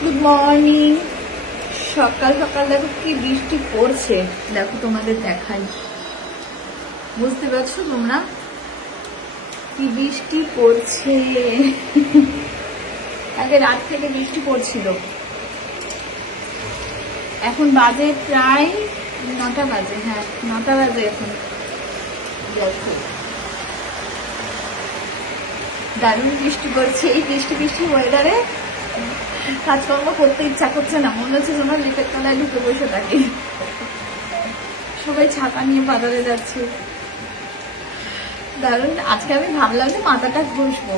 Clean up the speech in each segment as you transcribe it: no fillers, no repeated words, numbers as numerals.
Good morning. সকাল সকাল দেখো কি বৃষ্টি পড়ছে, দেখো তোমাদের দেখাই, বুঝতে পারছো তোমরা কি বৃষ্টি পড়ছে। আগে রাত থেকে বৃষ্টি পড়ছিল, এখন বাজে প্রায় 9টা বাজে। হ্যাঁ 9টা বাজে এখন। দারুণ বৃষ্টি পড়ছে। এই বৃষ্টি বৃষ্টি ওয়েদারে কাজকর্ম করতে ইচ্ছা করছে না, মনে হচ্ছে তোমরা লেপের তলায় ঢুকে বসে থাকি। সবাই ছাতা নিয়ে বাজারে যাচ্ছে, দারুণ। আজকে আমি ভাবলাম যে মাথাটা ঘষবো,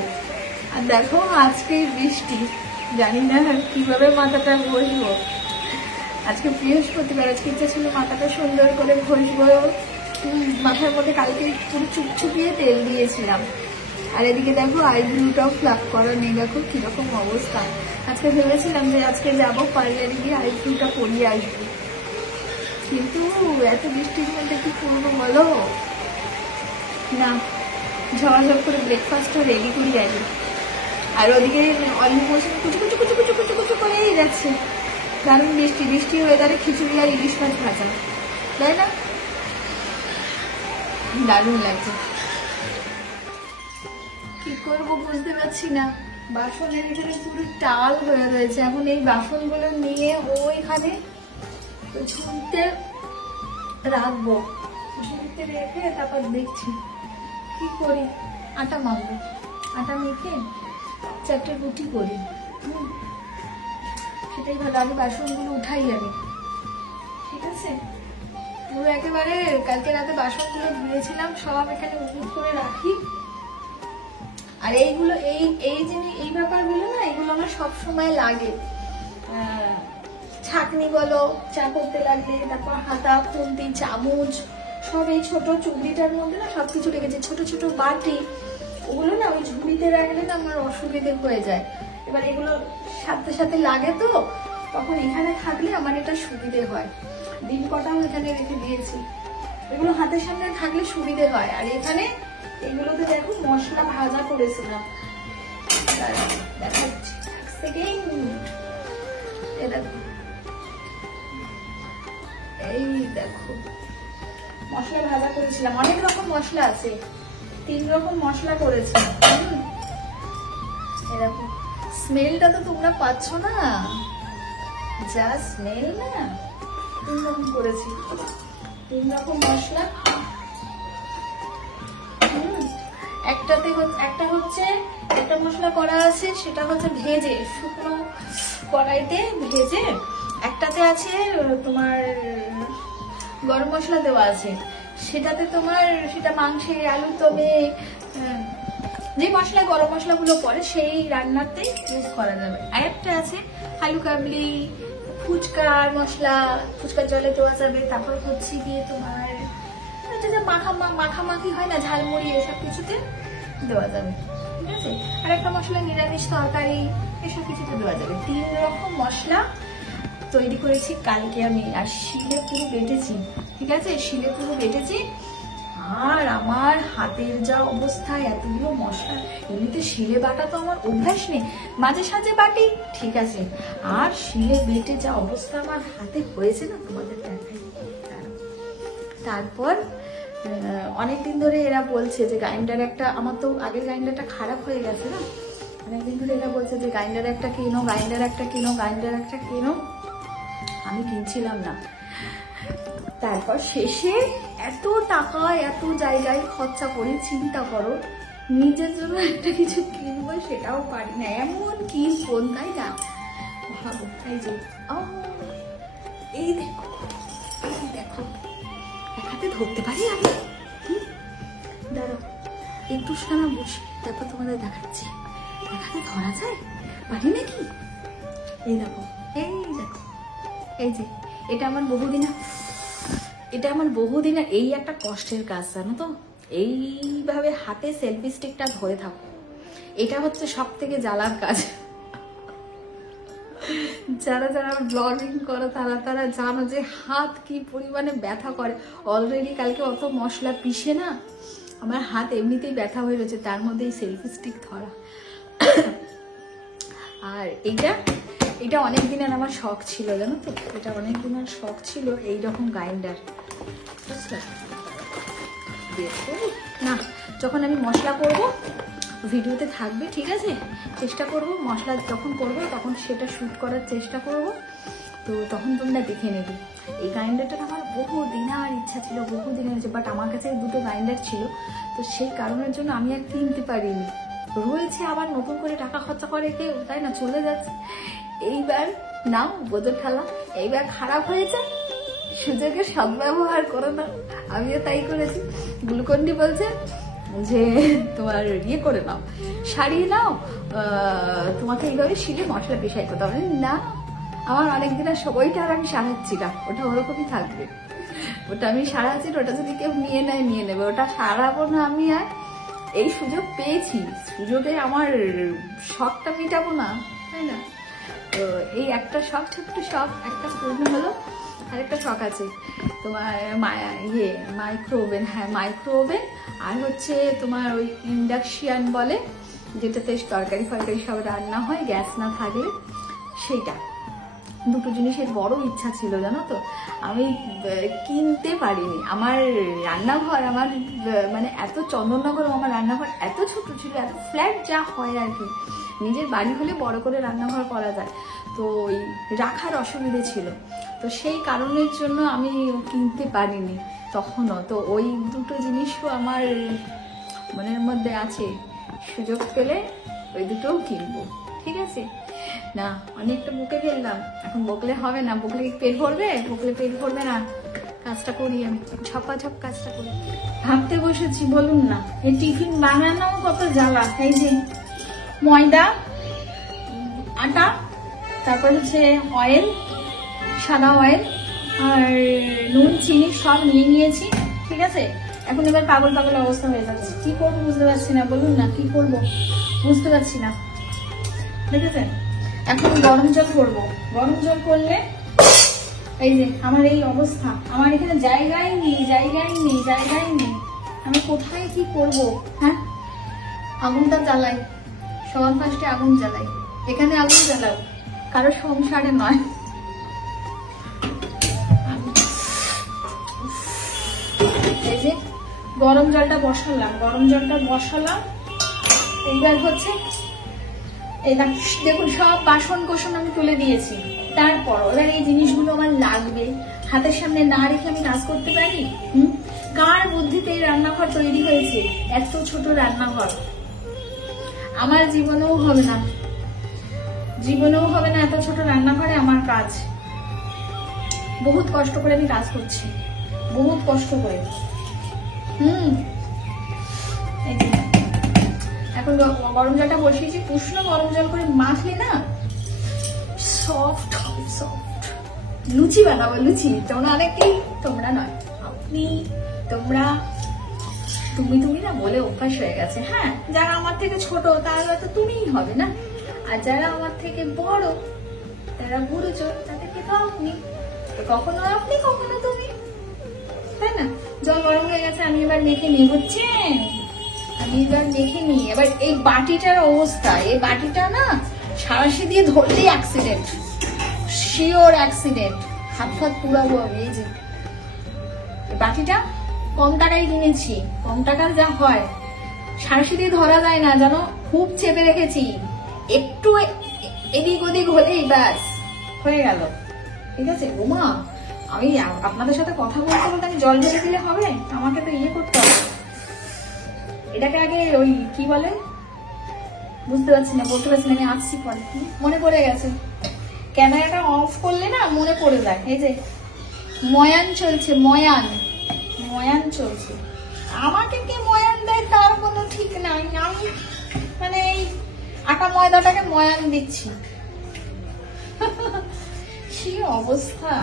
আর দেখো আজকে বৃষ্টি, জানি না কিভাবে মাথাটা ঘষবো। আজকে বৃহস্পতিবার, আজকে ইচ্ছা ছিল মাথাটা সুন্দর করে ঘষবো। মাথার মধ্যে কালকে পুরো চুপচুপিয়ে তেল দিয়েছিলাম। আর এদিকে দেখো আইব্রুটাও ফ্লাপ করা নেই, দেখো কিরকম অবস্থা। আজকে ভেবেছিলাম যে আজকে যাবো পার্লারে গিয়ে আইব্রুটা করিয়ে আসবো, কিন্তু এত বৃষ্টির মধ্যে কি করবো বলো না। ঝড় করে ব্রেকফাস্টটা রেডি করি আগে, আর ওদিকে অল্প বসে কুচু কুচু কুচু কুচু কুচু কুচু করেই যাচ্ছে। দারুণ বৃষ্টি, বৃষ্টি ওয়েদারে খিচুড়ি আর ইলিশ মাছ ভাজা, তাই না? দারুণ লাগছে। কি করবো বুঝতে পারছি না। বাসনের এখানে পুরো টাল হয়ে রয়েছে, এখন এই বাসনগুলো নিয়ে ওইখানে ঝুড়িতে রাখবো। ঝুড়িতে রেখে তারপর দেখছি কি করি। আটা মাখবো, আটা মেখে 4টে রুটি করি, সেটাই ভালো। আগে বাসনগুলো উঠাই যাবে, ঠিক আছে? পুরো একেবারে কালকে রাতে বাসনগুলো ধুয়েছিলাম, সব এখানে উঠুট করে রাখি। আর এইগুলো এই জিনিস, এই ব্যাপারগুলো না, এগুলো আমার সবসময় লাগে। ছাঁকনি বলো, চা করতে লাগলে, তারপর হাতা, খুন্তি, চামচ, সব এই ছোট চুবড়িটার মধ্যে না সবকিছু রেখেছে। ছোট ছোট বাটি, ওগুলো না ওই ঝুড়িতে রাখলে না আমার অসুবিধে হয়ে যায়। এবার এগুলো সাথে সাথে লাগে, তো তখন এখানে থাকলে আমার এটা সুবিধে হয়। ডিম কটাও এখানে রেখে দিয়েছি, এগুলো হাতের সামনে থাকলে সুবিধে হয়। আর এখানে এগুলোতে দেখো মশলা ভাজা করেছিলাম, দেখাচ্ছি এক সেকেন্ড। এই দেখো মশলা ভাজা করেছিলাম, অনেক রকম মশলা আছে, 3 রকম মশলা করেছি। এরকম স্মেলটা তো তোমরা পাচ্ছ না, যা স্মেল না। 3 রকম করেছি, 3 রকম মশলা। একটা হচ্ছে একটা মশলা করা আছে, সেটা হচ্ছে ভেজে, শুকনো কড়াইতে ভেজে। একটাতে আছে তোমার গরম মশলা দেওয়া আছে, সেটাতে তোমার সেটা মাংসে, আলু দমে যে মশলা গরম মশলাগুলো পড়ে সেই রান্নাতে ইউজ করা যাবে। আর একটা আছে আলু কাবলি, ফুচকার মশলা, ফুচকার জলে দেওয়া যাবে। তারপর হচ্ছে গিয়ে তোমার মাখামাখি হয় না, ঝালমুড়ি, এসব কিছুতে দেওয়া যাবে, ঠিক আছে? আর একটা মশলা নিরামিষ তরকারি, এসব কিছুতে দেওয়া যাবে। 3 রকম মশলা তৈরি করেছি কালকে আমি, আর শিলে পুরো বেটেছি, ঠিক আছে? শিলে পুরো বেটেছি। আর আমার হাতের যা অবস্থা, এতগুলো মশলা, এমনিতে শিলে বাটা তো আমার অভ্যাস নেই, মাঝে সাঝে বাটি, ঠিক আছে। আর শিলে বেটে যা অবস্থা আমার হাতে হয়েছে না, তোমাদের দেখাই। তারপর অনেকদিন ধরে এরা বলছে যে গ্রাইন্ডার একটা, আমার তো আগের গ্রাইন্ডারটা খারাপ হয়ে গেছে না, অনেকদিন ধরে এরা বলছে যে গ্রাইন্ডার একটা কিনো, গ্রাইন্ডার একটা কিনো, গ্রাইন্ডার একটা কিনো। আমি কিনছিলাম না। তারপর শেষে এত টাকা এত জায়গায় খরচা করে, চিন্তা করো, নিজের জন্য একটা কিছু কিনবো সেটাও পারি না, এমন কি ফোন, তাই না? ভাবো, এই যে এই দেখো, এই দেখো, এক হাতে ধরতে পারি আমি। দাঁড়াও একটু সময় বসি, তারপর তোমাদের দেখাচ্ছি। এক হাতে ধরা যায়, পারি নাকি? এই দেখো, এই দেখো, এই যে এটা আমার বহুদিনের এই একটা কষ্টের কাজ, জানো তো? এইভাবে হাতে সেলফি স্টিকটা ধরে থাকো, এটা হচ্ছে সব থেকে জ্বালার কাজ। যারা যারা ব্লগিং করো তারা জানো যে হাত কি পরিমাণে ব্যথা করে। অলরেডি কালকে অত মশলা পিষে না আমার হাত এমনিতেই ব্যথা হয়ে রয়েছে, তার মধ্যে এই সেলফি স্টিক ধরা। আর এইটা এটা অনেক দিনের আমার শখ ছিল, জানো তো, এটা অনেক দিনের শখ ছিল এইরকম গ্রাইন্ডার। না, যখন আমি মশলা করব ভিডিওতে থাকবে, ঠিক আছে, চেষ্টা করব মশলা যখন করব তখন সেটা শ্যুট করার চেষ্টা করব, তো তখন তোমরা দেখে নেবে। এই গ্রাইন্ডারটা আমার বহু দিনের ইচ্ছা ছিল, বহু দিনের ইচ্ছা, বাট আমার কাছে দুটো গ্রাইন্ডার ছিল, তো সেই কারণের জন্য আমি আর কিনতে পারিনি। রয়েছে, আবার নতুন করে টাকা খরচা করে কেউ, তাই না, চলে যাচ্ছে। এইবার নাও বোতল খেলা, এইবার খারাপ হয়েছে, সুযোগের সদ্ব্যবহার করো না। আমিও তাই করেছি। গ্লুকন্ডি বলছে যে তোমার ইয়ে করে নাও, সারিয়ে নাও, তোমাকে এইভাবে শিলে মশলা পেশাই করতে হবে না। আমার অনেকদিনের ওইটা আর আমি সারাচ্ছিলাম, ওটা ওরকমই থাকবে, ওটা আমি সারাচ্ছি, ওটা যদি কেউ নিয়ে নেয় নিয়ে নেবে, ওটা সারাবো না আমি। আর এই সুযোগ পেয়েছি, সুযোগে আমার শখটা মিটাবো না, তাই না? তো এই একটা শখ, ছোট্ট শখ একটা পূর্ণ হলো। আরেকটা শখ আছে তোমার মাইক্রো ওভেন, হ্যাঁ মাইক্রো ওভেন, আর হচ্ছে তোমার ওই ইন্ডাকশন বলে যেটাতে তরকারি ফরকারি সব রান্না হয় গ্যাস না থাকলে, সেইটা। দুটো জিনিসের বড় ইচ্ছা ছিল, জানো তো, আমি কিনতে পারিনি। আমার রান্নাঘর, আমার মানে এত চন্দননগর, আমার রান্নাঘর এত ছোট ছিল, এত ফ্ল্যাট যা হয় আর কি, নিজের বাড়ি হলে বড় করে রান্নাঘর করা যায়, তো ওই রাখার অসুবিধে ছিল, তো সেই কারণের জন্য আমি কিনতে পারিনি তখনও। তো ওই দুটো জিনিসও আমার মনের মধ্যে আছে, সুযোগ পেলে ওই দুটোও কিনবো, ঠিক আছে না? অনেকটা বকে ফেললাম, এখন বকলে হবে না, বকলে পেট ভরবে, বকলে পেট ভরবে না। কাজটা করি আমি, ঝপাঝপ কাজটা করি। ভাবতে বসেছি, বলুন না, এই টিফিন বানানো কত জ্বালা। এই যে ময়দা, আটা, তারপর হচ্ছে অয়েল, সাদা অয়েল আর নুন চিনি সব নিয়ে নিয়েছি, ঠিক আছে। এখন এবার পাগল পাগল অবস্থা হয়ে যাচ্ছে, কি করবো বুঝতে পারছি না, বলুন না কি করবো বুঝতে পারছি না, ঠিক আছে। এখন গরম জল করবো, গরম জল করলে এই যে আমার এই অবস্থা, আমার এখানে জায়গায় নেই, জায়গায় নেই, জায়গায় নেই, আমি কোথায় কি করব? হ্যাঁ, আগুনটা জ্বালাই, সবার ফার্স্টে আগুন জ্বালাই, এখানে আগুন জ্বালাও, কারো সংসারে নয়। এই যে গরম জলটা বসালাম, গরম জলটা বসালাম, এইবার হচ্ছে দেখুন সব বাসন কোসন আমি তুলে দিয়েছি। তারপর এবার এই জিনিসগুলো আমার লাগবে, হাতের সামনে না রেখে আমি কাজ করতে পারি? কার বুদ্ধিতে এই রান্নাঘর তৈরি হয়েছে? এত ছোট রান্নাঘর আমার জীবনেও হবে না, জীবনেও হবে না এত ছোট রান্নাঘরে আমার কাজ। বহুত কষ্ট করে আমি কাজ করছি, বহুত কষ্ট করে। এখন গরম জলটা বসিয়েছি, উষ্ণ গরম জল করে মাখলে না সফট সফট লুচি বানাবো, লুচি। তোমরা অনেকেই, তোমরা নয় আপনি, তোমরা, তুমি না বলে অভ্যাস হয়ে গেছে। হ্যাঁ, যারা আমার থেকে ছোট তারা তো তুমিই হবে না, আর যারা আমার থেকে বড় তারা গুরুজন, তাদেরকে তো আপনি, কখনো আপনি কখনো তুমি, তাই না? জল গরম হয়ে গেছে, আমি এবার মেখে নিয়ে বুঝছেন, আমি এবার মেখে নিই। এবার এই বাটিটার অবস্থা, এই বাটিটা না সারাশি দিয়ে ধরলেই অ্যাক্সিডেন্ট, শিওর অ্যাক্সিডেন্ট, হাত ফাত পুরাবো আমি। এই যে বাটিটা কম টাকায় কিনেছি, কম টাকার যা হয়, সারাশি দিয়ে ধরা যায় না, জানো, খুব চেপে রেখেছি, একটু এদিক ওদিক হলেই ব্যাস হয়ে গেল, ঠিক আছে। ওমা, আমি আপনাদের সাথে কথা বলতে বলতে আমি জল ঢেলে দিলে হবে? আমাকে তো ইয়ে করতে হবে, এটাকে আগে ওই কি বলে বুঝতে পারছি না, বলতে পারছি না, আমি আসছি পরে, মনে পড়ে গেছে। ক্যামেরাটা অফ করলে না মনে পড়ে যায়। এই যে ময়ান চলছে, ময়ান, ময়ান চলছে। আমাকে কে ময়ান দেয় তার কোনো ঠিক নাই, আমি মানে এই আটা ময়দাটাকে ময়ান দিচ্ছি। কি অবস্থা,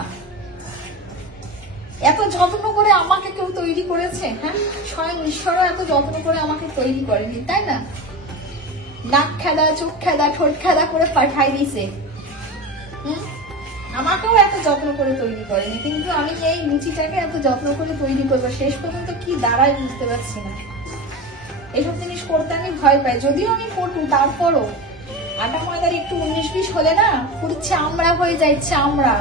এত যত্ন করে আমাকে কেউ তৈরি করেছে? হ্যাঁ, স্বয়ং ঈশ্বরও এত যত্ন করে আমাকে তৈরি করেনি, তাই না? নাক খেদা, চোখ খেদা, ঠোঁট খেদা করে পাঠাই দিছে, আমাকেও এত যত্ন করে তৈরি করেনি, কিন্তু আমি এই লুচিটাকে এত যত্ন করে তৈরি করবো, শেষ পর্যন্ত কি দাঁড়ায় বুঝতে পারছি না। এইসব জিনিস করতে আমি ভয় পাই, যদিও আমি পটু, তারপরও আটা ময়দার একটু 19-20 হলে না পুরো চামড়া হয়ে যায়, চামড়া।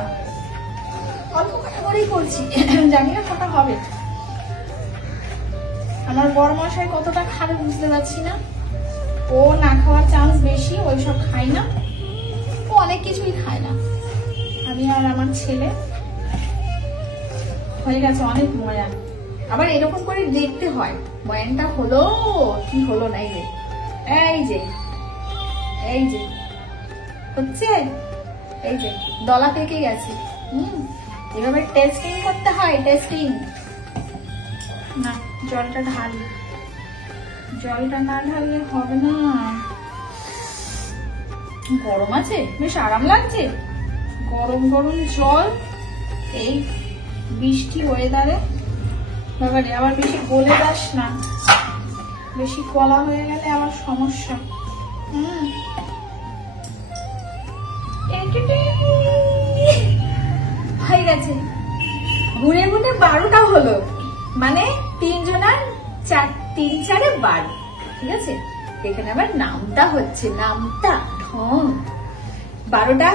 অল্প কটা করেই করছি, জানি না কটা হবে। আমার বড় মশাই কতটা খাবে বুঝতে পারছি না। ও না খাওয়ার চান্স বেশি, ওইসব খায় না, ও অনেক কিছুই খায় না। আমি আর আমার ছেলে হয়ে গেছে অনেক মজা। আবার এরকম করে দেখতে হয় বয়ানটা হলো কি হলো না। এই যে এই যে হচ্ছে, এই যে দলা পেকে গেছে। এভাবে টেস্টিং করতে হয়, টেস্টিং। না জলটা ঢালি, জলটা না ঢাললে হবে না। গরম আছে, বেশ আরাম লাগছে। গরম গরম জল এই বৃষ্টি ওয়েদারে। বাবারে আবার বেশি গলে যাস না, বেশি গলা হয়ে গেলে আবার সমস্যা। হয়ে গেছে, ঘুরে ঘুরে 12টা হলো, মানে 3 জনার 3 4 12। ঠিক আছে, এখানে আবার নামটা হচ্ছে, নামটা ঢং। 12টা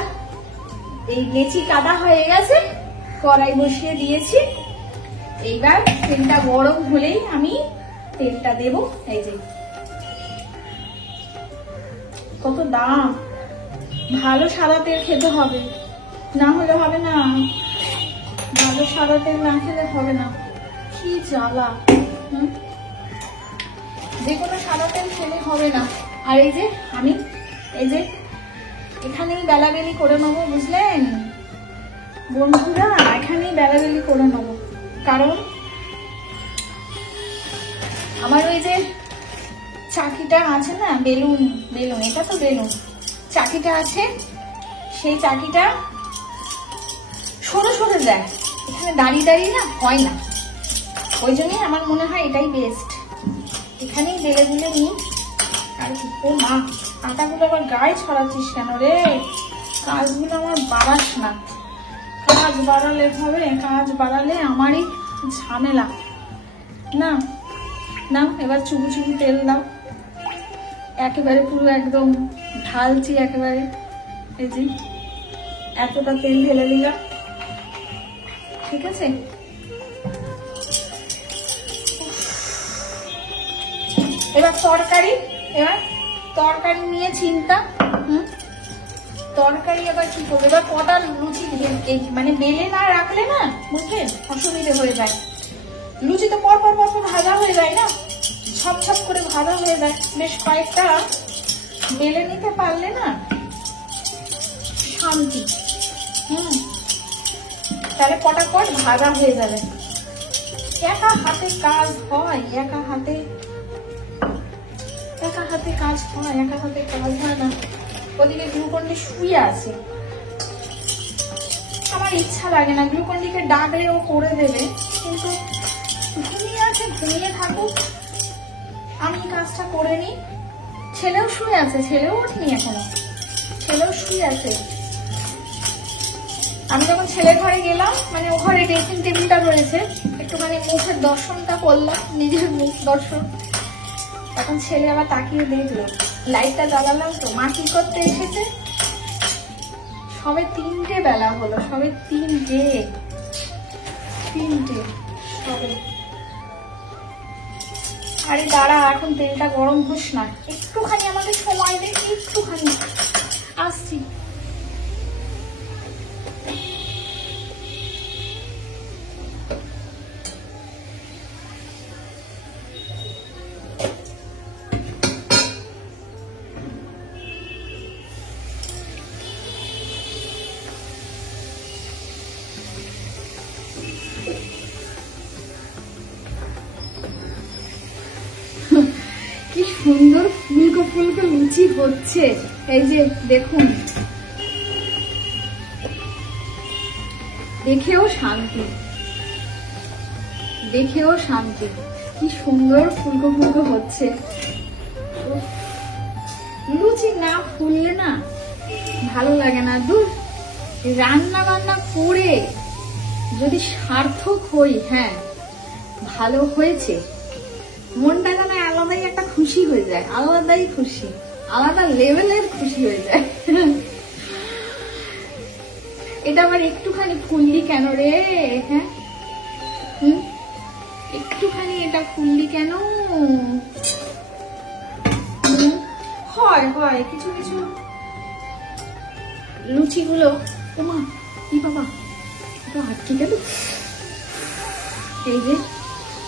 এই লেচি কাটা হয়ে গেছে, কড়াই বসিয়ে দিয়েছি। এইবার তেলটা গরম হলেই আমি তেলটা দেব। এই যে কত দাম, ভালো সাদা তেল খেতে হবে, না হলে হবে না। ভালো সাদা তেল না খেলে হবে না, কি জ্বালা। যে কোনো সাদা তেল খেলে হবে না। আর এই যে আমি এই যে এখানেই বেলাবেলি করে নেবো, বুঝলেন বন্ধুরা, এখানেই বেলাবেলি করে নেবো। কারণ আমার ওই যে চাকিটা আছে না, বেলুন বেলুন, এটা তো বেলুন, চাকিটা আছে, সেই চাকিটা সরে সরে যায়, এখানে দাঁড়িয়ে দাঁড়িয়ে না হয় না। ওই জন্যই আমার মনে হয় এটাই বেস্ট, এখানেই বেলে দিলে নিই। আর কি, ও মা আটাগুলো আবার গায়ে ছড়াচ্ছিস কেন রে? কাজগুলো আমার বাড়াস না, কাজ বাড়ালে হবে, কাজ বাড়ালে আমারই ঝামেলা না। না এবার চুবু চুবু তেল দাও, একেবারে পুরো একদম ঢালছি একেবারে। এই যে এতটা তেল ঢেলে দিলাম, ঠিক আছে। এবার তরকারি নিয়ে চিন্তা। তরকারি আবার কি করবে, এবার কটা লুচি মানে বেলে না রাখলে না বুঝলেন অসুবিধে হয়ে যায়। লুচি তো পর পর ভাজা হয়ে যায় না, ছপ ছপ করে ভাজা হয়ে যায়। বেশ কয়েকটা বেলে নিতে পারলে না শান্তি। তাহলে পটাপট ভাজা হয়ে যাবে। একা হাতে কাজ হয়, একা হাতে কাজ হয়, একা হাতে কাজ হয় না। ওদিকে গ্লুকন্ডি শুয়ে আছে, আমার ইচ্ছা লাগে না। গ্লুকন্ডিকে ডাকলে ও করে দেবে, কিন্তু ঘুমিয়ে আছে, ঘুমিয়ে থাকুক, আমি কাজটা করে নিই। ছেলেও শুয়ে আছে, ছেলেও ওঠেনি এখনো, ছেলেও শুয়ে আছে। আমি যখন ছেলের ঘরে গেলাম, মানে ও ঘরে ড্রেসিং টেবিলটা রয়েছে, একটুখানি মুখের দর্শনটা করলাম, নিজের মুখ দর্শন। তখন ছেলে আবার তাকিয়ে দেখলো, লাইটটা জ্বালালাম তো, মা কি করতে এসেছে। সবে 3টে বেলা হলো, সবে 3টে সবে। আরে দাঁড়া, এখন তেলটা গরম হোস না, একটুখানি আমাদের সময় দে, একটুখানি আসছি। কি সুন্দর ফুলকো ফুলকো লুচি হচ্ছে, এই যে দেখুন, দেখেও শান্তি, দেখেও শান্তি। কি সুন্দর ফুলকো ফুলকো হচ্ছে। লুচি না ফুললে না ভালো লাগে না। দূর, রান্না বান্না করে যদি সার্থক হই, হ্যাঁ ভালো হয়েছে, মনটা যেন আলাদাই একটা খুশি হয়ে যায়, আলাদাই খুশি। আলাদা লেভেলের খুশি হয়ে যায়। এটা আবার একটুখানি ফুললি কেন রে? হ্যাঁ একটুখানি এটা ফুললি কেন? হয় হয় কিছু কিছু লুচিগুলো। ওমা কি বাবা, এটা হাঁটছি কেন? এই যে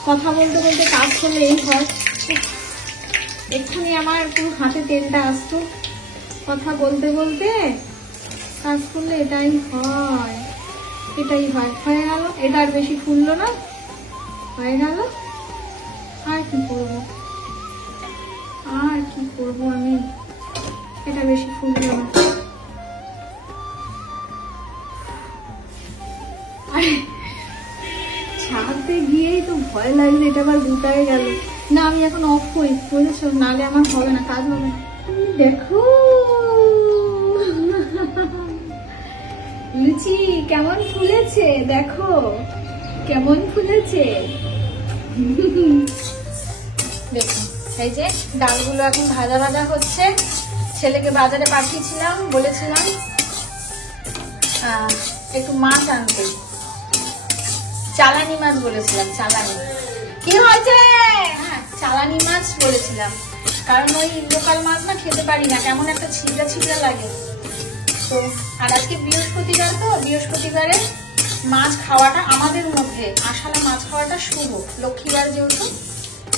কথা বলতে বলতে কাজ করলে এই হয়। এক্ষুনি আমার পুরো হাতে তেলটা আসতো, কথা বলতে বলতে কাজ করলে এটাই হয়, এটাই হয়। হয়ে গেল, এটা আর বেশি ফুললো না, হয়ে গেল। আর কি করবো, আর কি করবো আমি, এটা বেশি ফুললো না। ছাড়তে গিয়েই তো ভয় লাগলো, এটা আবার গুটায় গেল না। আমি এখন অফ করি বুঝেছো, নালে আমার হবে না, কাজ হবে না। দেখো লুচি কেমন ফুলেছে, দেখো কেমন ফুলেছে। দেখুন এই যে ডালগুলো এখন ভাজা ভাজা হচ্ছে। ছেলেকে বাজারে পাঠিয়েছিলাম, বলেছিলাম একটু মাছ আনতে, চালানি মাছ বলেছিলাম। চালানি কি হয়েছে? হ্যাঁ চালানি মাছ বলেছিলাম, কারণ ওই লোকাল মাছ না খেতে পারি না, কেমন একটা ছিবড়া ছিবড়া লাগে। তো আর আজকে বৃহস্পতিবার, তো বৃহস্পতিবারে মাছ খাওয়াটা আমাদের মধ্যে, আশালা মাছ খাওয়াটা শুভ, লক্ষ্মীবার যেহেতু।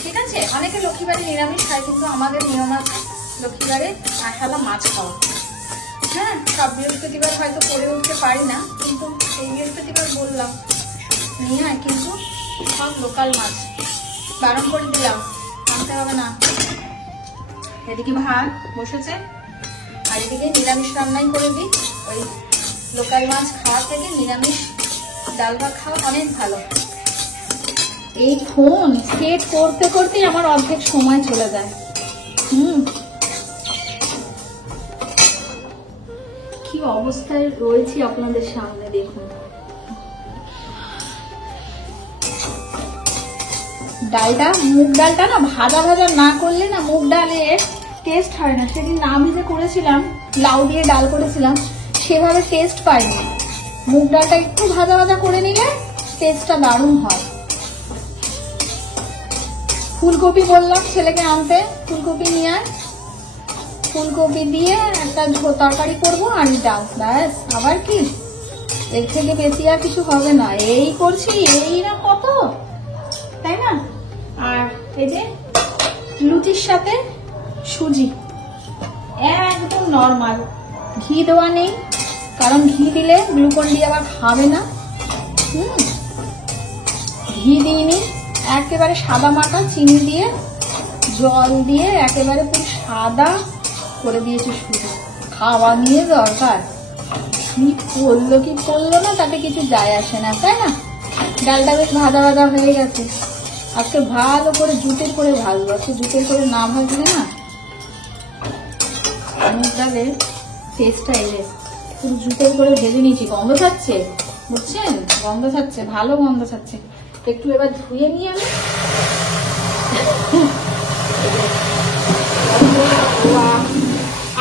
ঠিক আছে, অনেকে লক্ষ্মীবারে নিরামিষ খায়, কিন্তু আমাদের নিয়ম আছে লক্ষ্মীবারে আশালা মাছ খাওয়া। হ্যাঁ সব বৃহস্পতিবার হয়তো করে উঠতে পারি না, কিন্তু এই বৃহস্পতিবার বললাম নিয়ে আয়, কিন্তু সব লোকাল মাছ বারণ করে দিলাম, আনতে হবে না। এদিকে ভাত বসেছে, আর এদিকে নিরামিষ রান্নাই করে দিই। ওই লোকাল মাছ খাওয়ার থেকে নিরামিষ ডাল ভাত খাওয়া অনেক ভালো। এই ফোন সেট করতে করতেই আমার অর্ধেক সময় চলে যায়। কি অবস্থায় রয়েছি আপনাদের সামনে দেখুন। ডালটা, মুগ ডালটা না ভাজা ভাজা না করলে না মুগ ডালের টেস্ট হয় না। সেদিন না ভেজে করেছিলাম, লাউ দিয়ে ডাল করেছিলাম, সেভাবে টেস্ট পাইনি। মুগ ডালটা একটু ভাজা ভাজা করে নিলে টেস্টটা দারুণ হয়। ফুলকপি বললাম ছেলেকে আনতে, ফুলকপি নিয়ে আয়, ফুলকপি দিয়ে একটা তরকারি করবো আর ডাল, ব্যাস। আবার কি, এর থেকে বেশি আর কিছু হবে না। এই করছি, এই না কত, তাই না? আর এই যে লুচির সাথে সুজি, একদম নরমাল, ঘি দেওয়া নেই, কারণ ঘি দিলে গ্লুকন-ডি আবার খাবে না। ঘি দিইনি, একেবারে সাদা মাটা চিনি দিয়ে জল দিয়ে একেবারে পুরো সাদা করে দিয়েছে সুজি। খাওয়া নিয়ে দরকার, কি করলো কি করলো না তাতে কিছু যায় আসে না, তাই না? ডালটা বেশ ভাজা ভাজা হয়ে গেছে। আজকে ভালো করে জুটের করে ভাজবো, আজকে জুটের করে না ভাজলে না মুগ ডালের টেস্টটা এলে। পুরো জুটের করে ভেজে নিয়েছি, গন্ধ ছাড়ছে, বুঝছেন? গন্ধ ছাড়ছে, ভালো গন্ধ ছাড়ছে। একটু এবার ধুয়ে নিয়ে আমি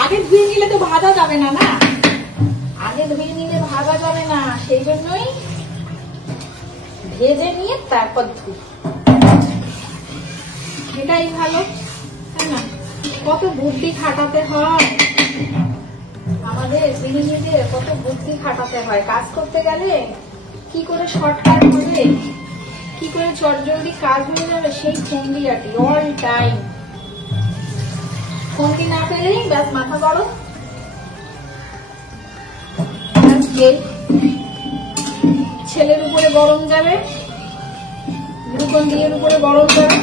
আগে ধুয়ে নিলে তো ভাজা যাবে না, না আগে ধুয়ে নিলে ভাজা যাবে না, সেই জন্যই ভেজে নিয়ে তারপর ধুই, এটাই ভালো, তাই না? কত বুদ্ধি খাটাতে হয় আমাদের, গৃহিণীদের কত বুদ্ধি খাটাতে হয়। কাজ করতে গেলে কি করে শর্টকাট হবে, কি করে চটজলদি কাজ হয়ে যাবে, সেই ফোনগিয়াটি অল টাইম। ফোনটি না পেলেই ব্যাস মাথা গরম। ছেলের উপরে গরম যাবে, গ্লুকন-ডির উপরে গরম যাবে,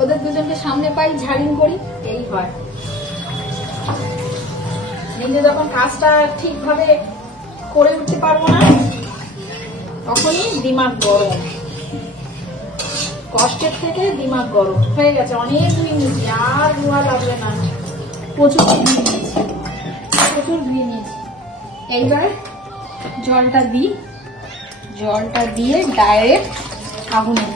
ওদের দুজনকে সামনে পাই, ঝাড়িং করি, এই হয়। নিজে যখন কাজটা ঠিকভাবে করে উঠতে পারবো না, তখনই দিমাগ গরম, কষ্টের থেকে দিমাগ গরম হয়ে গেছে। অনেক ধুয়ে নিয়েছি, আর ধোয়া লাগবে না, প্রচুর ধুয়ে নিয়েছি, প্রচুর ধুয়ে নিয়েছি। এইবার জলটা দিই, জলটা দিয়ে ডাইরেক্ট আগুনে